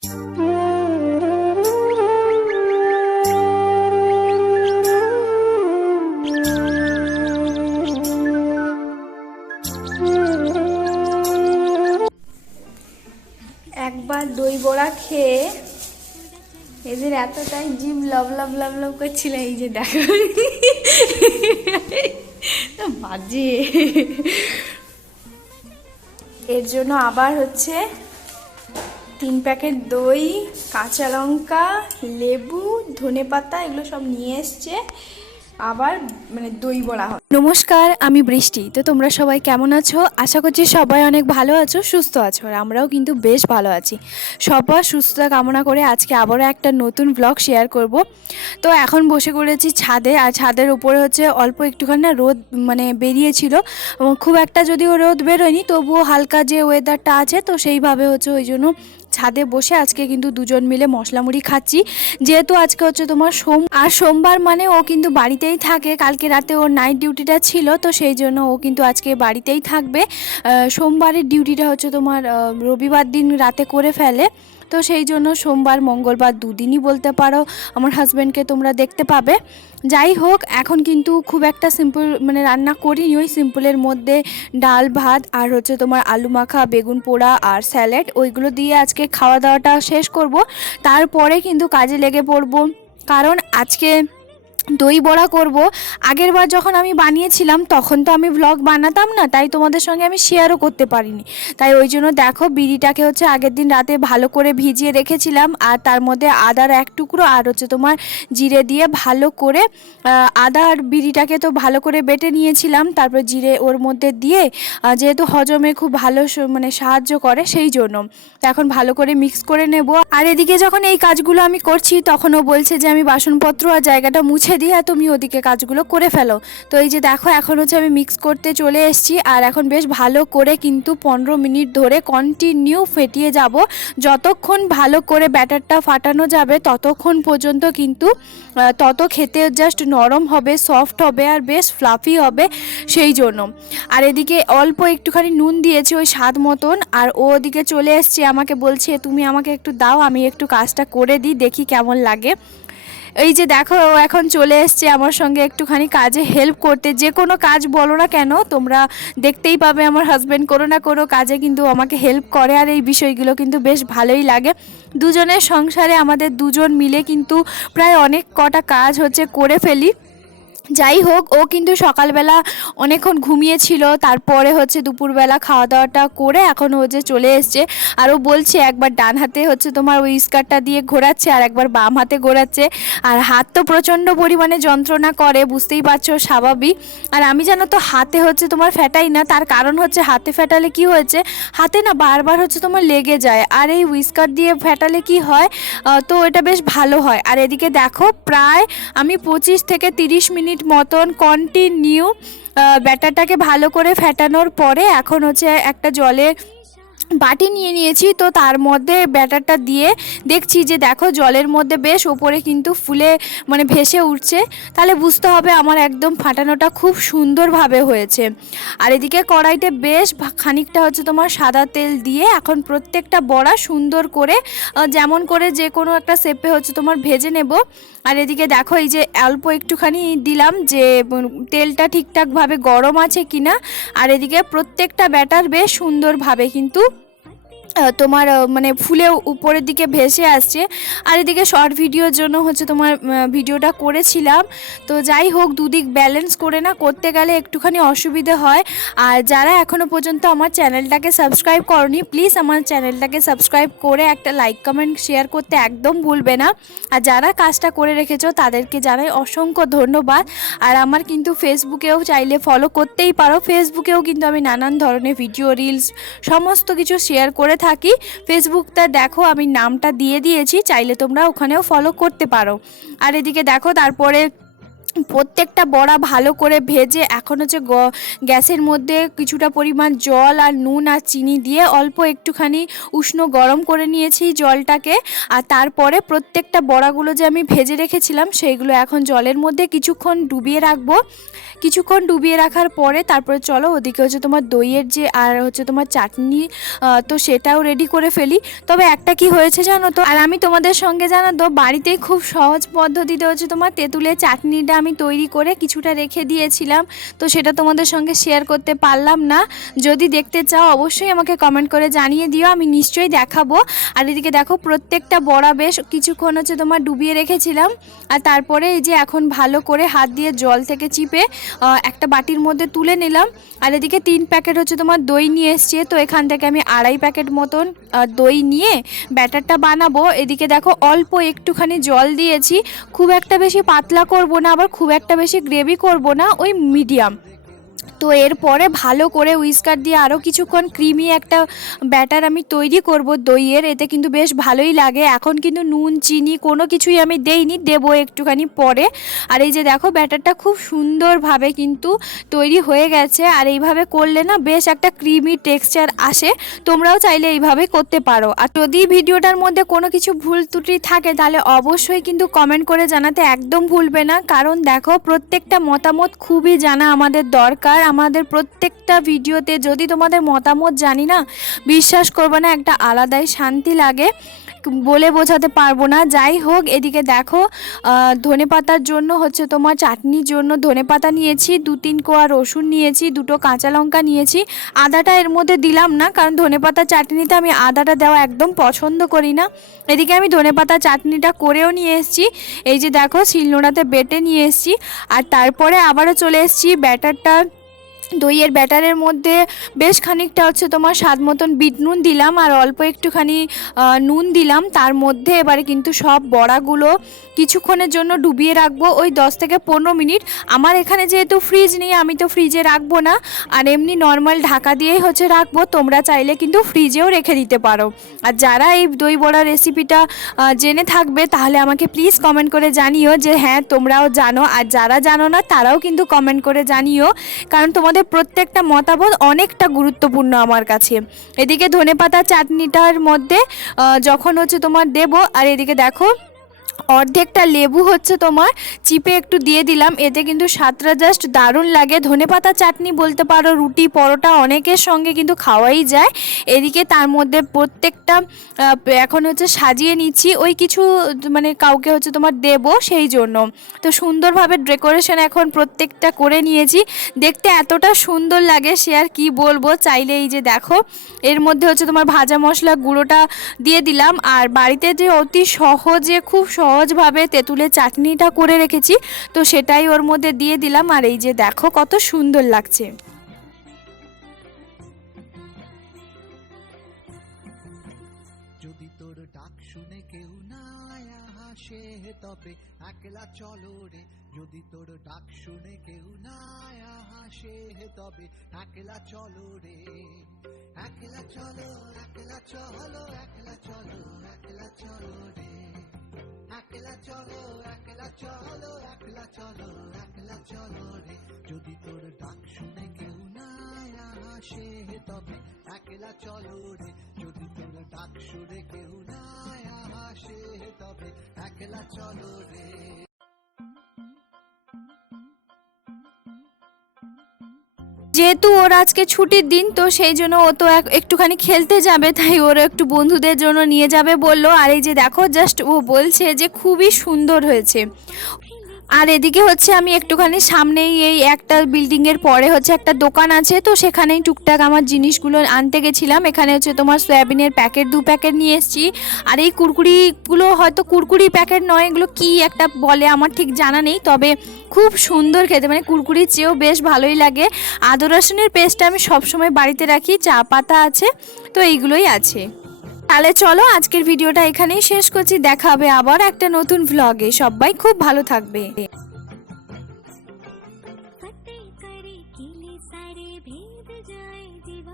একবার দই বড়া খেয়ে এদের এতটাই জিভ লব লব লব লব করছিল, এই যে দেখো বাজে। এর জন্য আবার হচ্ছে 3 প্যাকেট দই, কাঁচা লঙ্কা, লেবু, ধনেপাতা এগুলো সব নিয়ে এসছে, আবার মানে দই বড়া হয়। নমস্কার, আমি বৃষ্টি। তো তোমরা সবাই কেমন আছো? আশা করছি সবাই অনেক ভালো আছো, সুস্থ আছো। আর আমরাও কিন্তু বেশ ভালো আছি। সবার সুস্থতা কামনা করে আজকে আবারও একটা নতুন ব্লগ শেয়ার করব। তো এখন বসে পড়েছি ছাদে, আর ছাদের উপরে হচ্ছে অল্প একটুখানি না রোদ মানে বেরিয়েছিল, খুব একটা যদিও রোদ বেরোয়নি, তবুও হালকা যে ওয়েদারটা আছে তো সেইভাবে হচ্ছে ওই জন্য ছাদে বসে আজকে কিন্তু দুজন মিলে মশলা মুড়ি খাচ্ছি। যেহেতু আজকে হচ্ছে তোমার সোমবার মানে ও কিন্তু বাড়িতেই থাকে, কালকে রাতে ওর নাইট ডিউটিটা ছিল, তো সেই জন্য ও কিন্তু আজকে বাড়িতেই থাকবে। সোমবারের ডিউটিটা হচ্ছে তোমার রবিবার দিন রাতে করে ফেলে, তো সেই জন্য সোমবার মঙ্গলবার দুদিনই বলতে পারো আমার হাজব্যান্ডকে তোমরা দেখতে পাবে। যাই হোক, এখন কিন্তু খুব একটা সিম্পল মানে রান্না করিনি, ওই সিম্পলের মধ্যে ডাল ভাত আর হচ্ছে তোমার আলু মাখা, বেগুন পোড়া আর স্যালাড, ওইগুলো দিয়ে আজকে খাওয়া দাওয়াটা শেষ করব। তারপরে কিন্তু কাজে লেগে পড়ব, কারণ আজকে দই বড়া করব। আগের বার যখন আমি বানিয়েছিলাম তখন তো আমি ব্লগ বানাতাম না, তাই তোমাদের সঙ্গে আমি শেয়ারও করতে পারিনি। তাই ওই জন্য দেখো বিড়িটাকে হচ্ছে আগের দিন রাতে ভালো করে ভিজিয়ে রেখেছিলাম, আর তার মধ্যে আদার এক টুকরো আর হচ্ছে তোমার জিরে দিয়ে ভালো করে আদা আর বিড়িটাকে তো ভালো করে বেটে নিয়েছিলাম, তারপর জিরে ওর মধ্যে দিয়ে যেহেতু হজমে খুব ভালো মানে সাহায্য করে, সেই জন্য তো এখন ভালো করে মিক্স করে নেব। আর এদিকে যখন এই কাজগুলো আমি করছি তখন ও বলছে যে আমি বাসনপত্র আর জায়গাটা মুছে দিয়ে তুমি ওদিকে কাজগুলো করে ফেলো। তো এই যে দেখো এখন হচ্ছে আমি মিক্স করতে চলে এসেছি, আর এখন বেশ ভালো করে কিন্তু 15 মিনিট ধরে কন্টিনিউ ফেটিয়ে যাব। যতক্ষণ ভালো করে ব্যাটারটা ফাটানো যাবে ততক্ষণ পর্যন্ত কিন্তু তত খেতে জাস্ট নরম হবে, সফট হবে আর বেশ ফ্লাফি হবে, সেই জন্য। আর এদিকে অল্প একটুখানি নুন দিয়েছি ওই স্বাদ মতন, আর ও ওদিকে চলে এসছে, আমাকে বলছে তুমি আমাকে একটু দাও, আমি একটু কাজটা করে দিই, দেখি কেমন লাগে। এই যে দেখো ও এখন চলে এসছে আমার সঙ্গে একটুখানি কাজে হেল্প করতে। যে কোনো কাজ বলো না কেন তোমরা দেখতেই পাবে আমার হাজব্যান্ড কোনো না কোনো কাজে কিন্তু আমাকে হেল্প করে, আর এই বিষয়গুলো কিন্তু বেশ ভালোই লাগে। দুজনের সংসারে আমাদের দুজন মিলে কিন্তু প্রায় অনেক কটা কাজ হচ্ছে করে ফেলি। যাই হোক, ও কিন্তু সকালবেলা অনেকক্ষণ ঘুমিয়েছিল, তারপরে হচ্ছে দুপুরবেলা খাওয়া দাওয়াটা করে এখন ও যে চলে এসছে, আর ও বলছে একবার ডান হাতে হচ্ছে তোমার ওই স্কার্টটা দিয়ে ঘোরাচ্ছে আর একবার বাম হাতে ঘোরাচ্ছে, আর হাত তো প্রচণ্ড পরিমাণে যন্ত্রণা করে, বুঝতেই পারছো, স্বাভাবিক। আর আমি জানো তো হাতে হচ্ছে তোমার ফেটাই না, তার কারণ হচ্ছে হাতে ফেটালে কি হয়েছে, হাতে না বারবার হচ্ছে তোমার লেগে যায়, আর এই হুইস্কার দিয়ে ফেটালে কি হয়, তো এটা বেশ ভালো হয়। আর এদিকে দেখো প্রায় আমি 25 থেকে 30 মিনিট মতন কন্টিনিউ ব্যাটারটাকে ভালো করে ফেটানোর পরে এখন হচ্ছে একটা জলের বাটি নিয়ে নিয়েছি, তো তার মধ্যে ব্যাটারটা দিয়ে দেখছি যে দেখো জলের মধ্যে বেশ ওপরে কিন্তু ফুলে মানে ভেসে উঠছে, তাহলে বুঝতে হবে আমার একদম ফাটানোটা খুব সুন্দরভাবে হয়েছে। আর এদিকে কড়াইতে বেশ খানিকটা হচ্ছে তোমার সাদা তেল দিয়ে এখন প্রত্যেকটা বড়া সুন্দর করে যেমন করে যে কোনো একটা শেপে হচ্ছে তোমার ভেজে নেব। আর এদিকে দেখো এই যে অল্প একটুখানি দিলাম যে তেলটা ঠিকঠাকভাবে গরম আছে কিনা, আর এদিকে প্রত্যেকটা ব্যাটার বেশ সুন্দরভাবে কিন্তু তোমার মানে ফুলে উপরের দিকে ভেসে আসছে। আর এদিকে শর্ট ভিডিওর জন্য হচ্ছে তোমার ভিডিওটা করেছিলাম। তো যাই হোক, দুদিক ব্যালেন্স করে না করতে গেলে একটুখানি অসুবিধে হয়। আর যারা এখনও পর্যন্ত আমার চ্যানেলটাকে সাবস্ক্রাইব করনি, প্লিজ আমার চ্যানেলটাকে সাবস্ক্রাইব করে একটা লাইক কমেন্ট শেয়ার করতে একদম ভুলবে না। আর যারা কাজটা করে রেখেছো তাদেরকে জানাই অসংখ্য ধন্যবাদ। আর আমার কিন্তু ফেসবুকেও চাইলে ফলো করতেই পারো, ফেসবুকেও কিন্তু আমি নানান ধরনের ভিডিও, রিলস সমস্ত কিছু শেয়ার করে থাকি। ফেসবুকটা দেখো আমি নামটা দিয়ে দিয়েছি, চাইলে তোমরা ওখানেও ফলো করতে পারো। আর এদিকে দেখো তারপরে প্রত্যেকটা বড়া ভালো করে ভেজে এখন হচ্ছে গ্যাসের মধ্যে কিছুটা পরিমাণ জল আর নুন আর চিনি দিয়ে অল্প একটুখানি উষ্ণ গরম করে নিয়েছি জলটাকে। আর তারপরে প্রত্যেকটা বড়াগুলো যে আমি ভেজে রেখেছিলাম সেইগুলো এখন জলের মধ্যে কিছুক্ষণ ডুবিয়ে রাখবো। কিছুক্ষণ ডুবিয়ে রাখার পরে তারপরে চলো ওদিকে হচ্ছে তোমার দইয়ের যে আর হচ্ছে তোমার চাটনি, তো সেটাও রেডি করে ফেলি। তবে একটা কি হয়েছে জানো তো, আর আমি তোমাদের সঙ্গে জানো তো বাড়িতেই খুব সহজ পদ্ধতিতে হচ্ছে তোমার তেঁতুলের চাটনিটা আমি তৈরি করে কিছুটা রেখে দিয়েছিলাম, তো সেটা তোমাদের সঙ্গে শেয়ার করতে পারলাম না। যদি দেখতে চাও অবশ্যই আমাকে কমেন্ট করে জানিয়ে দিও, আমি নিশ্চয়ই দেখাবো। আর এদিকে দেখো প্রত্যেকটা বড়া বেশ কিছুক্ষণ হচ্ছে তোমার ডুবিয়ে রেখেছিলাম। আর তারপরে এই যে এখন ভালো করে হাত দিয়ে জল থেকে চিপে একটা বাটির মধ্যে তুলে নিলাম। আর এদিকে 3 প্যাকেট হচ্ছে তোমার দই নিয়ে এসছে, তো এখান থেকে আমি 2.5 প্যাকেট মতন দই নিয়ে ব্যাটারটা বানাবো। এদিকে দেখো অল্প একটুখানি জল দিয়েছি, খুব একটা বেশি পাতলা করব না, আবার খুব একটা বেশি গ্রেভি করব না, ওই মিডিয়াম। তো এরপরে ভালো করে হুইস্কার দিয়ে আরও কিছুক্ষণ ক্রিমি একটা ব্যাটার আমি তৈরি করব দইয়ের, এতে কিন্তু বেশ ভালোই লাগে। এখন কিন্তু নুন চিনি কোনো কিছুই আমি দেইনি, দেবো একটুখানি পরে। আর এই যে দেখো ব্যাটারটা খুব সুন্দরভাবে কিন্তু তৈরি হয়ে গেছে। আর এইভাবে করলে না বেশ একটা ক্রিমি টেক্সচার আসে, তোমরাও চাইলে এইভাবে করতে পারো। আর যদি ভিডিওটার মধ্যে কোনো কিছু ভুল ত্রুটি থাকে তাহলে অবশ্যই কিন্তু কমেন্ট করে জানাতে একদম ভুলবে না, কারণ দেখো প্রত্যেকটা মতামত খুবই জানা আমাদের দরকার। আমাদের প্রত্যেকটা ভিডিওতে যদি তোমাদের মতামত জানি না, বিশ্বাস করবে না একটা আলাদাই শান্তি লাগে, বলে বোঝাতে পারবো না। যাই হোক এদিকে দেখো ধনেপাতার জন্য হচ্ছে তোমার চাটনির জন্য ধনেপাতা নিয়েছি, 2-3 কোয়া রসুন নিয়েছি, 2টো কাঁচা লঙ্কা নিয়েছি। আদাটা এর মধ্যে দিলাম না, কারণ ধনেপাতা চাটনিতে আমি আদাটা দেওয়া একদম পছন্দ করি না। এদিকে আমি ধনেপাতা চাটনিটা করেও নিয়ে এসেছি, এই যে দেখো শিলনোড়াতে বেটে নিয়ে এসেছি। আর তারপরে আবারও চলে এসেছি ব্যাটারটা, দইয়ের ব্যাটারের মধ্যে বেশ খানিকটা হচ্ছে তোমার স্বাদ মতন বিট নুন দিলাম আর অল্প একটুখানি নুন দিলাম। তার মধ্যে এবারে কিন্তু সব বড়াগুলো কিছুক্ষণের জন্য ডুবিয়ে রাখবো, ওই 10 থেকে 15 মিনিট। আমার এখানে যেহেতু ফ্রিজ নেই আমি তো ফ্রিজে রাখবো না, আর এমনি নর্মাল ঢাকা দিয়েই হচ্ছে রাখবো। তোমরা চাইলে কিন্তু ফ্রিজেও রেখে দিতে পারো। আর যারা এই দই বড়া রেসিপিটা জেনে থাকবে তাহলে আমাকে প্লিজ কমেন্ট করে জানিও যে হ্যাঁ তোমরাও জানো, আর যারা জানো না তারাও কিন্তু কমেন্ট করে জানিও, কারণ তোমাদের প্রত্যেকটা মতামত অনেকটা গুরুত্বপূর্ণ আমার কাছে। এদিকে ধনেপাতা চাটনিটার মধ্যে যখন হচ্ছে তোমার দেবো, আর এদিকে দেখো অর্ধেকটা লেবু হচ্ছে তোমার চিপে একটু দিয়ে দিলাম, এতে কিন্তু স্বাদটা জাস্ট দারুণ লাগে। ধনেপাতা চাটনি বলতে পারো রুটি পরোটা অনেকের সঙ্গে কিন্তু খাওয়াই যায়। এদিকে তার মধ্যে প্রত্যেকটা এখন হচ্ছে সাজিয়ে নিচ্ছি, ওই কিছু মানে কাউকে হচ্ছে তোমার দেবো সেই জন্য। তো সুন্দরভাবে ডেকোরেশন এখন প্রত্যেকটা করে নিয়েছি, দেখতে এতটা সুন্দর লাগে সে আর কি বলবো। চাইলে এই যে দেখো এর মধ্যে হচ্ছে তোমার ভাজা মশলা গুঁড়োটা দিয়ে দিলাম, আর বাড়িতে যে অতি সহজে খুব সহজভাবে তেঁতুলের চাটনিটা করে রেখেছি তো সেটাই ওর মধ্যে দিয়ে দিলাম। আর এই যে দেখো কত সুন্দর লাগছে। যদি তোর ডাক শুনে কেউ না হাসে তবে একলা চলো রে, যদি তোর ডাক শুনে কেউ না হাসে তবে একলা চলো রে, একলা চলো একলা চলো একলা চলো একলা চলো রে, একলা চলো একলা চলো একলা চলো একলা চলো রে, যদি তোর ডাক শুনে কেউ না হাসে তবে একলা চলো রে, যদি তোর ডাক শুনে কেউ না হাসে তবে একলা চলো রে। যেহেতু ওর আজকে ছুটির দিন তো সেই জন্য ও তো একটুখানি খেলতে যাবে, তাই ওর একটু বন্ধুদের জন্য নিয়ে যাবে বললো। আর এই যে দেখো জাস্ট ও বলছে যে খুবই সুন্দর হয়েছে। আর এদিকে হচ্ছে আমি একটুখানি সামনেই এই একটা বিল্ডিংয়ের পরে হচ্ছে একটা দোকান আছে, তো সেখানেই টুকটাক আমার জিনিসগুলো আনতে গেছিলাম। এখানে হচ্ছে তোমার সয়াবিনের প্যাকেট 2 প্যাকেট নিয়ে এসেছি, আর এই কুরকুরিগুলো হয়তো কুরকুরি প্যাকেট নয়, এগুলো কি একটা বলে আমার ঠিক জানা নেই, তবে খুব সুন্দর খেতে, মানে কুরকুরির চেয়েও বেশ ভালোই লাগে। আদা রসুনের পেস্টটা আমি সবসময় বাড়িতে রাখি, চা পাতা আছে, তো এইগুলোই আছে। তাহলে চলো আজকের ভিডিওটা এখানেই শেষ করছি, দেখা হবে আবার একটা নতুন ভ্লগে। সবাই খুব ভালো থাকবে।